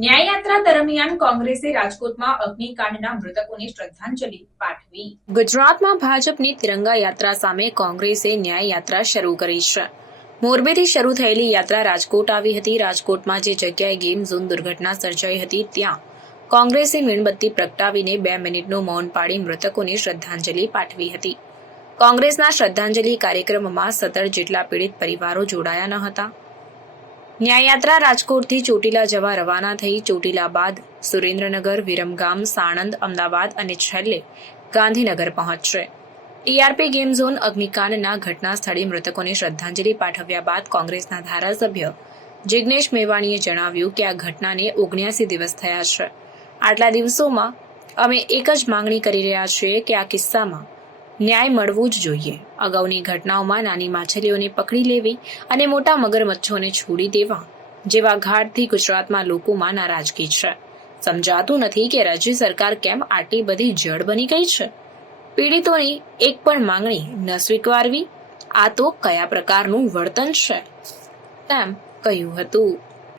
ન્યાયયાત્રા દરમિયાન કોંગ્રેસે રાજકોટમાં અગ્નિકાંડના મૃતકોને શ્રદ્ધાંજલિ પાઠવી. ગુજરાતમાં ભાજપની તિરંગા યાત્રા સામે કોંગ્રેસે ન્યાય યાત્રા શરૂ કરી છે. મોરબીથી શરૂ થયેલી યાત્રા રાજકોટ આવી હતી. રાજકોટમાં જે જગ્યાએ ગેમ ઝોન દુર્ઘટના સર્જાઈ હતી, ત્યાં કોંગ્રેસે મીણબત્તી પ્રગટાવીને બે મિનિટનું મૌન પાડી મૃતકોને શ્રદ્ધાંજલિ પાઠવી હતી. કોંગ્રેસના શ્રદ્ધાંજલિ કાર્યક્રમમાં સત્તર જેટલા પીડિત પરિવારો જોડાયા ન હતા. ન્યાયયાત્રા રાજકોટથી ચોટીલા જવા રવાના થઈ ચોટીલા બાદ સુરેન્દ્રનગર, વિરમગામ, સાણંદ, અમદાવાદ અને છેલ્લે ગાંધીનગર પહોંચશે. ટીઆરપી ગેમ ઝોન અગ્નિકાંડના ઘટના સ્થળે મૃતકોને શ્રદ્ધાંજલિ પાઠવ્યા બાદ કોંગ્રેસના ધારાસભ્ય જિગ્નેશ મેવાણીએ જણાવ્યું કે આ ઘટનાને ઓગણ્યાસી દિવસ થયા છે. આટલા દિવસોમાં અમે એક જ માંગણી કરી રહ્યા છીએ કે આ કિસ્સામાં ન્યાય મળવું જ જોઈએ. અગાઉની ઘટનાઓમાં નાની માછલીઓને પકડી લેવી અને મોટા મગરમચ્છોને છોડી દેવા જેવા ઘાટથી ગુજરાતમાં લોકોમાં નારાજગી છે. સમજાતું નથી કે રાજ્ય સરકાર કેમ આટલી બધી જડ બની ગઈ છે. પીડિતોની એક પણ માંગણી ન સ્વીકારવી. આ તો કયા પ્રકારનું વર્તન છે? તેમ કહ્યું હતું.